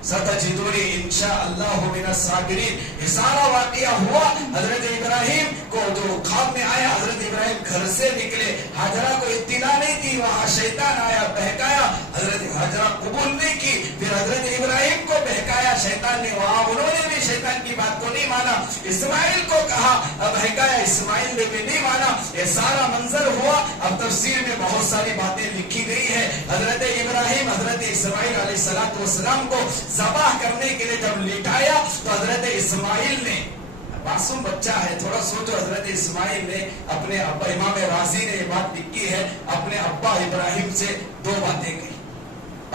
ستجدونی انشاءاللہ من الصابرین. یہ سارا واقعہ ہوا. حضرت ابراہیم کو جو خواب میں آیا, حضرت ابراہیم گھر سے نکلے, ہاجرہ کو اطلاع نہیں تھی, وہاں شیطان آیا, بہکایا. حضرت ہاجرہ قبول نہیں کی, پھر حضرت ابراہیم کو بہکایا شیطان نے, وہاں انہوں نے بھی شیطان کی بات کو نہیں مانا. اسماعیل کو کہا, بہکایا, اسماعیل نے بھی نہیں مانا. یہ سارا منظر ہوا. اب تفسیر میں بہت ساری باتیں لکھی گئی ہے. حضرت ابراہیم حضرت اسماعیل علیہ السلام کو ذبح کرنے کے لیے جب لٹایا تو حضرت اسماعیل نے, معصوم بچہ ہے, تھوڑا سوچو, حضرت اسماعیل نے اپنے ابا, امام راضی نے یہ بات لکھی ہے, اپنے ابا ابراہیم سے دو باتیں کہی.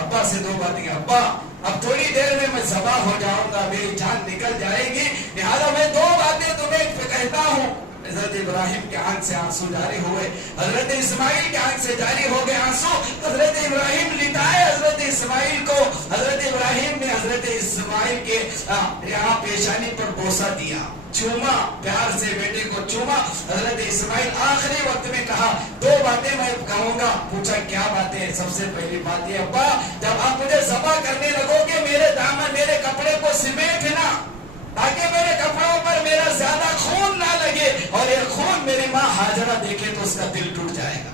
ابا سے دو باتیں کہی, ابا اب تھوڑی دیر میں ذبح ہو جاؤں گا, میری جان نکل جائے گی, لہذا میں دو باتیں تمہیں کہتا ہوں. حضرت ابراہیم کے آنکھ سے آنسو جاری ہوئے, حضرت اسماعیل کے آنکھ سے جاری ہو گئے آنسو. حضرت ابراہیم لٹائے حضرت اسماعیل کو. حضرت ابراہیم نے حضرت اسماعیل کے یہاں پیشانی پر بوسہ دیا, چوما, پیار سے بیٹے کو چوما. حضرت اسماعیل آخری وقت میں کہا دو باتیں میں کہوں گا. پوچھا کیا باتیں؟ سب سے پہلی بات یہ, ابا جب آپ مجھے ذبح کرنے لگو گے میرے دامن, میرے کپڑے کو سمیٹنا تاکہ میرے کپڑوں پر میرا زیادہ خون نہ لگے, اور یہ خون میری ماں ہاجرہ دیکھے تو اس کا دل ٹوٹ جائے گا,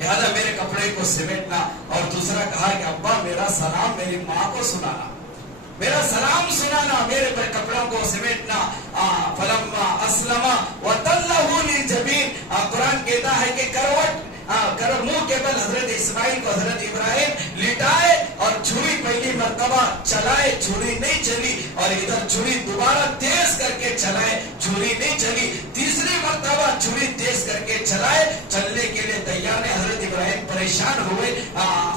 لہذا میرے کپڑے کو سمیٹنا. اور دوسرا کہا کہ ابا میرا سلام میری ماں کو سنانا, میرا سلام سنانا, میرے پر کپڑوں کو سمیٹنا. فلما اسلم وتلہ للجبین, قرآن کہتا ہے کہ کروٹ منہ کے بل حضرت اسماعیل کو حضرت ابراہیم لٹائے اور چھری پہلی مرتبہ چلائے, چھری نہیں چلی, اور ادھر چھری دوبارہ تیز کر کے چلائے, چھری نہیں چلی. تیسری مرتبہ چھری تیز کر کے چلائے, چلنے کے لیے تیار نہیں. حضرت ابراہیم پریشان ہوئے.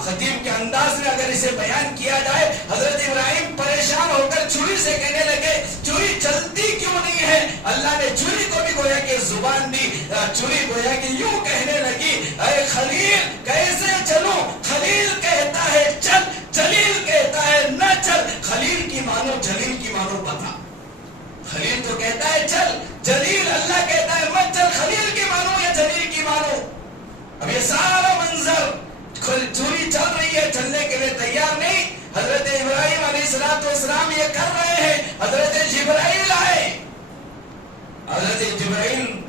خطیب کے انداز میں اگر اسے بیان کیا جائے, حضرت ابراہیم پریشان ہو کر چھری سے کہنے لگے چھری چلتی کیوں نہیں ہے. اللہ نے چھری کو بھی گویا کہ زبان دی, چھری گویا کہ یوں کہنے لگی اے خلیل کیسے چلوں. خلیل کہتا ہے چل, جلیل کہتا ہے نہ چل. خلیل کی مانو, جلیل کی مانو بتا. خلیل تو کہتا ہے چل, جلیل اللہ کہتا ہے مت چل. خلیل کی مانو یا جلیل کی مانو؟ اب یہ سارا منظر, چھری چل رہی ہے, چلنے کے لیے تیار نہیں. حضرت ابراہیم علیہ السلام یہ کر رہے ہیں. حضرت جبرائیل آئے, حضرت جبرائیل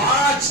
5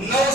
9